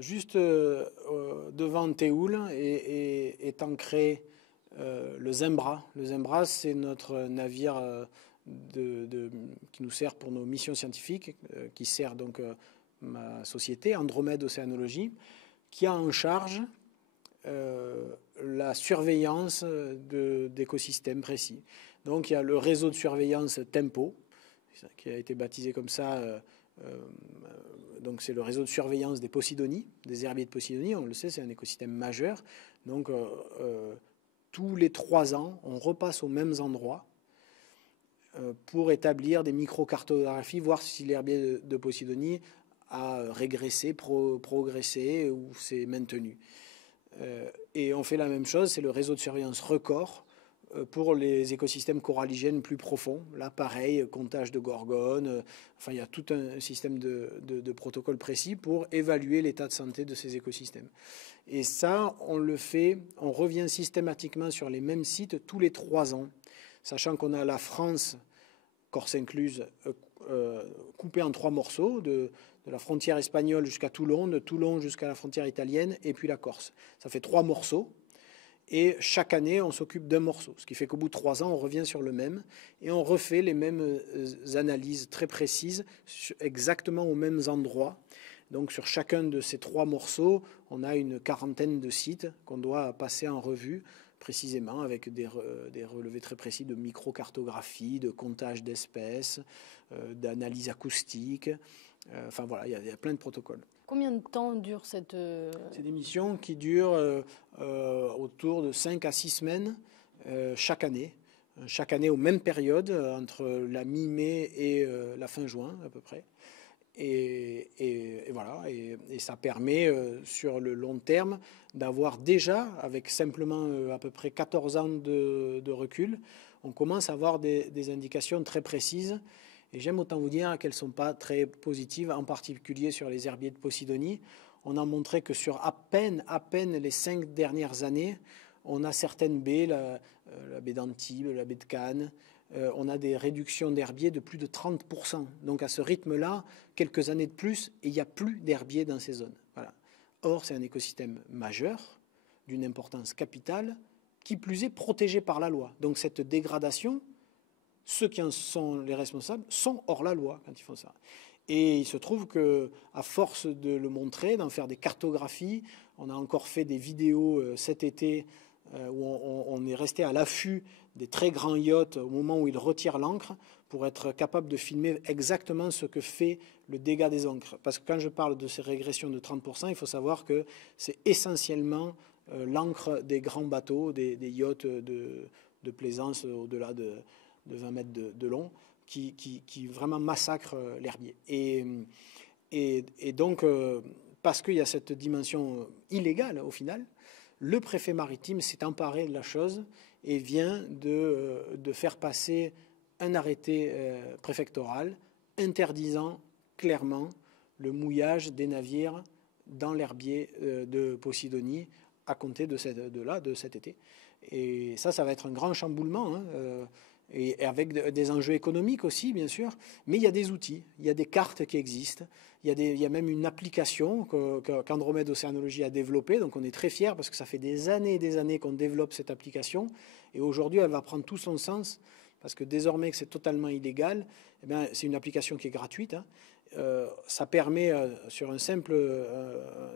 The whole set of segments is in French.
Juste devant Théoul est ancré le Zimbra. Le Zimbra, c'est notre navire qui nous sert pour nos missions scientifiques, qui sert donc ma société, Andromède Océanologie, qui a en charge la surveillance d'écosystèmes précis. Donc il y a le réseau de surveillance Tempo, qui a été baptisé comme ça. Donc c'est le réseau de surveillance des Posidonies, des herbiers de Posidonie. On le sait, c'est un écosystème majeur. Donc tous les 3 ans, on repasse aux mêmes endroits pour établir des microcartographies, voir si l'herbier de Posidonie a régressé, progressé ou s'est maintenu. Et on fait la même chose, c'est le réseau de surveillance Record pour les écosystèmes coralligènes plus profonds. Là, pareil, comptage de gorgones. Enfin, il y a tout un système de protocoles précis pour évaluer l'état de santé de ces écosystèmes. Et ça, on le fait, on revient systématiquement sur les mêmes sites tous les 3 ans, sachant qu'on a la France, Corse incluse, coupée en 3 morceaux, de la frontière espagnole jusqu'à Toulon, de Toulon jusqu'à la frontière italienne, et puis la Corse. Ça fait 3 morceaux. Et chaque année, on s'occupe d'un morceau. Ce qui fait qu'au bout de 3 ans, on revient sur le même. Et on refait les mêmes analyses très précises, exactement aux mêmes endroits. Donc sur chacun de ces 3 morceaux, on a une quarantaine de sites qu'on doit passer en revue précisément avec des relevés très précis de microcartographie, de comptage d'espèces, d'analyse acoustique. Enfin voilà, il y a plein de protocoles. Combien de temps dure cette... C'est des missions qui durent autour de 5 à 6 semaines chaque année. Chaque année aux mêmes périodes, entre la mi-mai et la fin juin à peu près. Et voilà, et ça permet sur le long terme d'avoir déjà, avec simplement à peu près 14 ans de recul, on commence à avoir des indications très précises. Et j'aime autant vous dire qu'elles ne sont pas très positives, en particulier sur les herbiers de Posidonie. On a montré que sur à peine les 5 dernières années, on a certaines baies, la baie d'Antibes, la baie de Cannes, on a des réductions d'herbiers de plus de 30%. Donc à ce rythme-là, quelques années de plus, et il n'y a plus d'herbiers dans ces zones. Voilà. Or, c'est un écosystème majeur, d'une importance capitale, qui plus est protégé par la loi. Donc cette dégradation, ceux qui en sont les responsables sont hors la loi quand ils font ça. Et il se trouve qu'à force de le montrer, d'en faire des cartographies, on a encore fait des vidéos cet été où on est resté à l'affût des très grands yachts au moment où ils retirent l'ancre pour être capable de filmer exactement ce que fait le dégât des ancres. Parce que quand je parle de ces régressions de 30%, il faut savoir que c'est essentiellement l'ancre des grands bateaux, des yachts de plaisance au-delà de 20 mètres de long, qui vraiment massacrent l'herbier. Et donc, parce qu'il y a cette dimension illégale au final, le préfet maritime s'est emparé de la chose et vient de faire passer un arrêté préfectoral interdisant clairement le mouillage des navires dans l'herbier de Posidonie à compter de cet été. Et ça va être un grand chamboulement, hein, et avec des enjeux économiques aussi, bien sûr, mais il y a des outils, il y a des cartes qui existent, il y a même une application qu'Andromède Océanologie a développée, donc on est très fiers parce que ça fait des années et des années qu'on développe cette application, et aujourd'hui elle va prendre tout son sens, parce que désormais que c'est totalement illégal, eh bien, c'est une application qui est gratuite, hein. Ça permet sur un simple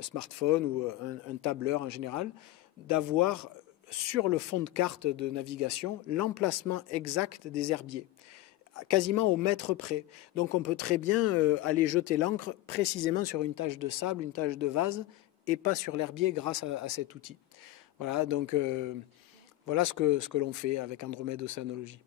smartphone ou un tableur en général d'avoir sur le fond de carte de navigation l'emplacement exact des herbiers, quasiment au mètre près. Donc on peut très bien aller jeter l'ancre précisément sur une tache de sable, une tache de vase, et pas sur l'herbier grâce à cet outil. Voilà, donc voilà ce que l'on fait avec Andromède Océanologie.